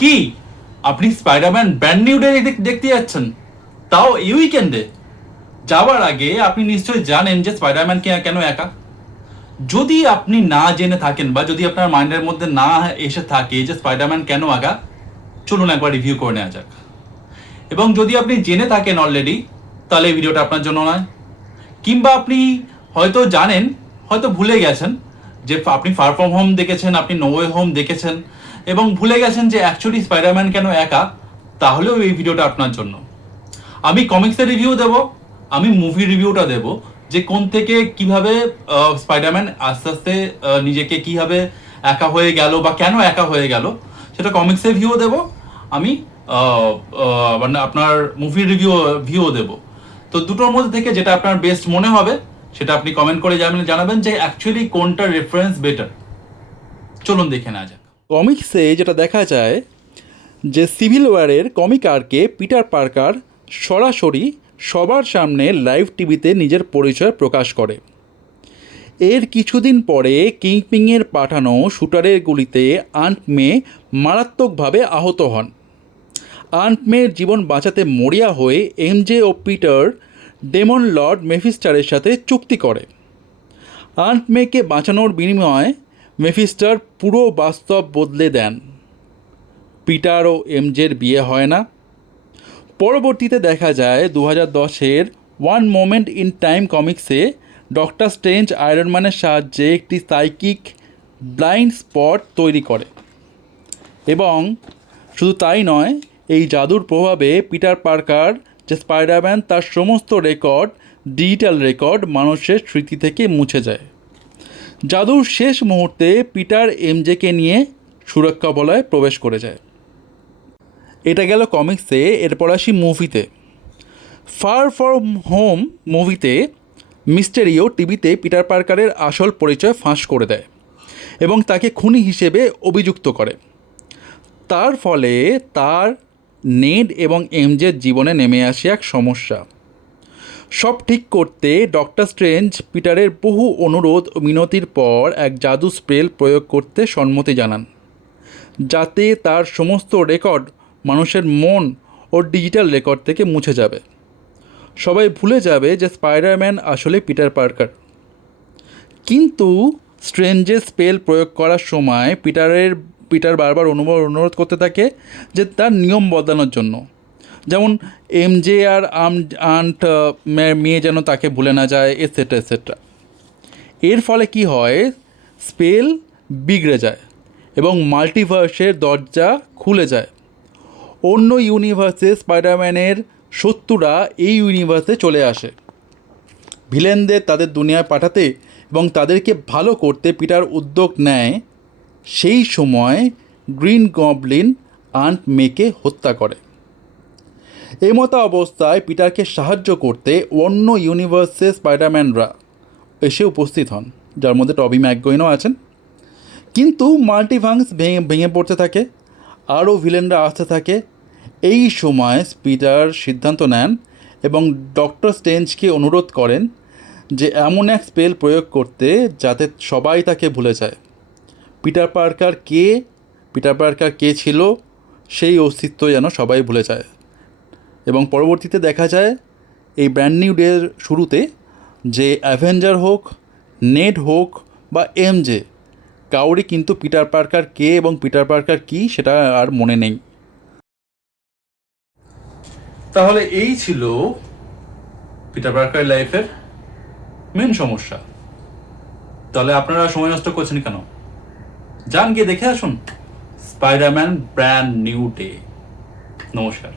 কি আপনি Spiderman brand new day দেখতে যাচ্ছেন, তাও এই উইকেন্ডে? যাওয়ার আগে আপনি নিশ্চয়ই জানেন যে স্পাইডারম্যান কেন একা। যদি আপনি না জেনে থাকেন বা যদি আপনার মাইন্ডের মধ্যে না এসে থাকে যে স্পাইডারম্যান কেন একা, চলুন একবার রিভিউ করে নেওয়া যাক। এবং যদি আপনি জেনে থাকেন অলরেডি, তাহলে এই ভিডিওটা আপনার জন্য নয়। কিংবা আপনি হয়তো জানেন, হয়তো ভুলে গেছেন যে আপনি ফার ফ্রম হোম দেখেছেন, আপনি নো ওয়ে হোম দেখেছেন এবং ভুলে গেছেন যে অ্যাকচুয়ালি স্পাইডারম্যান কেন একা, তাহলেও এই ভিডিওটা আপনার জন্য। আমি কমিক্সের রিভিউ দেব, আমি মুভি রিভিউটা দেব, যে কোন থেকে কিভাবে স্পাইডারম্যান আস্তে আস্তে নিজেকে কিভাবে একা হয়ে গেল বা কেন একা হয়ে গেল, সেটা কমিক্সের ভিউ দেব। আমি মানে আপনার মুভি ভিউ দেব। তো দুটোর মধ্যে থেকে যেটা আপনার বেস্ট মনে হবে সেটা আপনি কমেন্ট করে জানাবেন যে অ্যাকচুয়ালি কোনটা রেফারেন্স বেটার। চলুন দেখে নেওয়া যাক। কমিক্সে যেটা দেখা যায় যে সিভিল ওয়ারের কমিক আর্কে পিটার পার্কার সরাসরি সবার সামনে লাইভ টিভিতে নিজের পরিচয় প্রকাশ করে। এর কিছুদিন পরে কিংপিংয়ের পাঠানো শুটারের গুলিতে আন্ট মে মারাত্মকভাবে আহত হন। আন্ট মের জীবন বাঁচাতে মরিয়া হয়ে এমজে ও পিটার ডেমন লর্ড মেফিস্টারের সাথে চুক্তি করে। আন্ট মেকে বাঁচানোর বিনিময়ে মেফিস্টার পুরো বাস্তব বদলে দেন। পিটার ও এমজের বিয়ে হয় না। পরবর্তীতে দেখা যায় 2010-এর ওয়ান মোমেন্ট ইন টাইম কমিক্সে ডক্টর স্ট্রেঞ্জ আয়রনম্যানের সাহায্যে একটি সাইকিক ব্লাইন্ড স্পট তৈরি করে। এবং শুধু তাই নয়, এই জাদুর প্রভাবে পিটার পার্কার যে স্পাইডারম্যান, তার সমস্ত রেকর্ড, ডিজিটাল রেকর্ড মানুষের স্মৃতি থেকে মুছে যায়। জাদুর শেষ মুহূর্তে পিটার এমজেকে নিয়ে সুরক্ষা বলয়ে প্রবেশ করে যায়। এটা গেল কমিক্সে। এরপর আসি মুভিতে। ফার ফ্রম হোম মুভিতে মিস্টেরিও টিভিতে পিটার পার্কারের আসল পরিচয় ফাঁস করে দেয় এবং তাকে খুনি হিসেবে অভিযুক্ত করে। তার ফলে তার নেড এবং এমজের জীবনে নেমে আসে এক সমস্যা। সব ঠিক করতে ডক্টর স্ট্রেঞ্জ পিটারের বহু অনুরোধ ও মিনতির পর এক জাদু স্পেল প্রয়োগ করতে সম্মতি জানান, যাতে তার সমস্ত রেকর্ড মানুষের মন ও ডিজিটাল রেকর্ড থেকে মুছে যাবে। সবাই ভুলে যাবে যে স্পাইডারম্যান আসলে পিটার পার্কার। কিন্তু স্ট্রেঞ্জের স্পেল প্রয়োগ করার সময় পিটার বারবার অনুরোধ করতে থাকে যে তার নিয়ম বদলানোর জন্য, যেমন এমজে আর আন্ট মেয়ে যেন তাকে ভুলে না যায়, এটসেট্রা এটসেট্রা। এর ফলে কি হয়, স্পেল বিগড়ে যায় এবং মাল্টিভার্সের দরজা খুলে যায়। অন্য ইউনিভার্সে স্পাইডারম্যানের শত্রুরা এই ইউনিভার্সে চলে আসে। ভিলেনদের তাদের দুনিয়ায় পাঠাতে এবং তাদেরকে ভালো করতে পিটার উদ্যোগ নেয়। সেই সময় গ্রিন গবলিন আন্ট মেকে হত্যা করে। এমতো অবস্থায় পিটারকে সাহায্য করতে অন্য ইউনিভার্সে স্পাইডারম্যানরা এসে উপস্থিত হন, যার মধ্যে টবি ম্যাকগুইনও আছেন। কিন্তু মাল্টিভার্স ভেঙে পড়তে থাকে, আরও ভিলেনরা আসতে থাকে। এই সময় পিটার সিদ্ধান্ত নেন এবং ডক্টর স্ট্রেঞ্জকে অনুরোধ করেন যে এমন এক স্পেল প্রয়োগ করতে যাতে সবাই তাকে ভুলে যায়। পিটার পার্কার কে ছিল, সেই অস্তিত্ব যেন সবাই ভুলে যায়। এবং পরবর্তীতে দেখা যায় এই ব্র্যান্ড নিউ ডের শুরুতে যে অ্যাভেঞ্জার হোক, নেড হোক বা এমজে, কাউরই কিন্তু পিটার পার্কার কে এবং পিটার পার্কার কী সেটা আর মনে নেই। তাহলে এই ছিল পিটার পার্কার লাইফের মেন সমস্যা। তাহলে আপনারা সময় নষ্ট করছেন কেন? যান গিয়ে দেখে আসুন স্পাইডারম্যান ব্র্যান্ড নিউ ডে। নমস্কার।